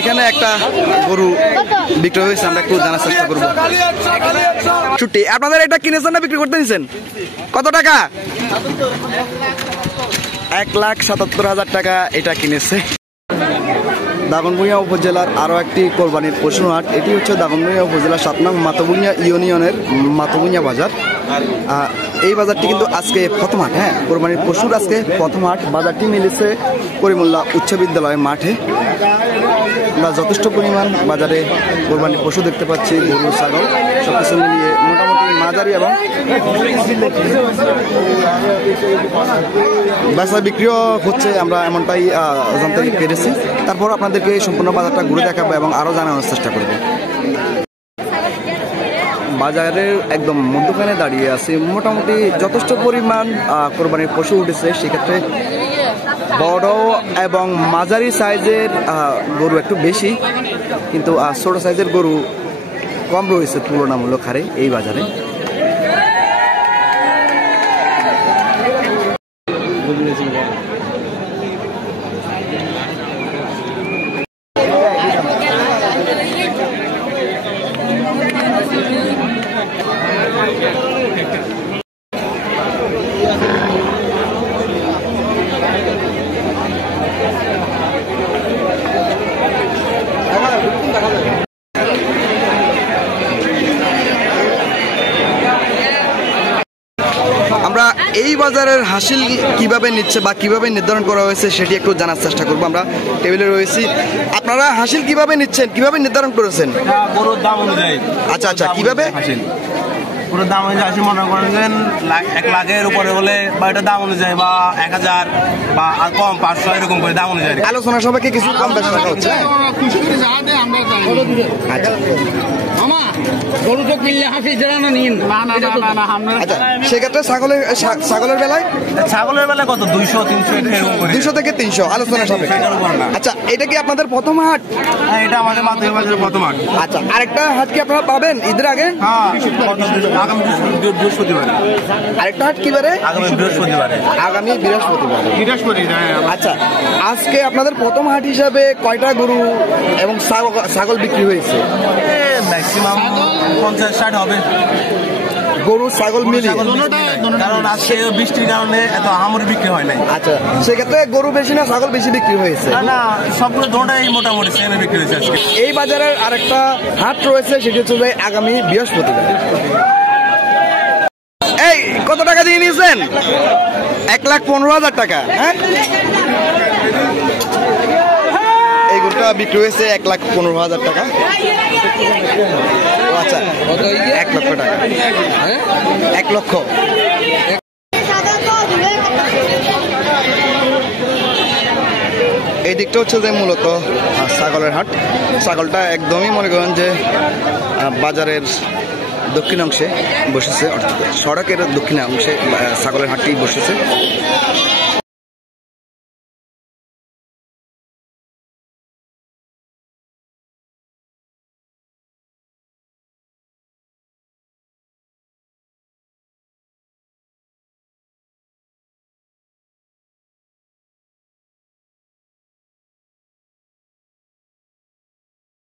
এখানে একটা গরু বিক্রি হয়েছে, আমরা একটু জানার চেষ্টা করবো। ছুটি আপনাদের এটা কিনেছেন না বিক্রি করতে নিছেন? কত টাকা? 1,77,000 টাকা এটা কিনেছে। দাগনভূঞা উপজেলার আরো একটি কোরবানির পশুর হাট। এটি হচ্ছে দাগনভূঞা উপজেলার 7 নং মাতভূঞা ইউনিয়নের মাতভূঞা বাজার। এই বাজারটি কিন্তু আজকে প্রথম হাট। হ্যাঁ, কোরবানির পশুর আজকে প্রথম হাট। বাজারটি মিলেছে করিমুল্লাহ উচ্চ বিদ্যালয় মাঠে। আমরা যথেষ্ট পরিমাণ বাজারে কোরবানির পশু দেখতে পাচ্ছি, গরু ছাগল সবকিছু মিলিয়ে মোটামুটি মাঝারি এবং বেচা বিক্রিও হচ্ছে, আমরা এমনটাই জানতে পেরেছি। তারপর আপনাদেরকে সম্পূর্ণ বাজারটা ঘুরে দেখাবো এবং আরো জানানোর চেষ্টা করব। বাজারের একদম মধ্যখানে দাঁড়িয়ে আছি। মোটামুটি যথেষ্ট পরিমাণ কোরবানির পশু উঠেছে। সেক্ষেত্রে বড় এবং মাঝারি সাইজের গরু একটু বেশি, কিন্তু ছোট সাইজের গরু কম রয়েছে তুলনামূলক হারে এই বাজারে। আমরা এই বাজারের হাসিল কিভাবে নিচ্ছে বা কিভাবে নির্ধারণ করা হয়েছে সেটি একটু জানার চেষ্টা করবো। আমরা টেবিলে রয়েছি। আপনারা হাসিল কিভাবে নিচ্ছেন, কিভাবে নির্ধারণ করেছেন? গরুর দাম অনুযায়ী। আচ্ছা আচ্ছা, কিভাবে হাসিল? পুরো দাম অনুযায়ী হাসিল মনে করেন 1 লাখের উপরে হলে বা এটা দাম অনুযায়ী বা 1000 বা কম 500 এরকম করে দাম অনুযায়ী আলোচনা সবাইকে কিছু কম বেশি রাখা হচ্ছে। আচ্ছা, গরু তো কিনলে হাফিজ জানা নিন। আচ্ছা, সেক্ষেত্রে ছাগলের বেলায় কত 200-300 এরকম করে 200 থেকে 300 আলোচনা সাপেক্ষে। আচ্ছা, এটা কি আপনাদের প্রথম হাট? হ্যাঁ, এটা আমাদের মাতৃ বাজারের প্রথম হাট। আচ্ছা, আরেকটা হাট কি আপনারা পাবেন ঈদের আগে? হ্যাঁ, আগামী বৃহস্পতিবার। আরেকটা হাট কি বারে? আগামী বৃহস্পতিবারে। আগামী বৃহস্পতিবার। হ্যাঁ। আচ্ছা, আজকে আপনাদের প্রথম হাট হিসাবে কয়টা গরু এবং ছাগল বিক্রি হয়েছে? ম্যাক্সিমাম 50-60 হবে। গরু ছাগল মিলিয়ে, কারণ আজকে বৃষ্টির কারণে এত আহামরি বিক্রি হয় নাই। আচ্ছা, সেক্ষেত্রে গরু বেশি না ছাগল বেশি বিক্রি হয়েছে? না, সবগুলো দোটাই মোটামুটি সেমে বিক্রি হয়েছে আজকে। এই বাজারের আরেকটা হাট রয়েছে, সেটি হচ্ছে আগামী বৃহস্পতিবার। এই কত টাকা দিয়ে নিয়েছেন? 1,15,000 টাকা। হ্যাঁ, এই গরুটা বিক্রি হয়েছে 1,15,000 টাকা। আচ্ছা, 1 লক্ষ টাকা। 1 লক্ষ। এই দিকটা হচ্ছে যে মূলত ছাগলের হাট। ছাগলটা একদমই মনে করেন যে বাজারের দক্ষিণ অংশে বসেছে, অর্থাৎ সড়কের দক্ষিণ অংশে ছাগলের হাটটি বসেছে।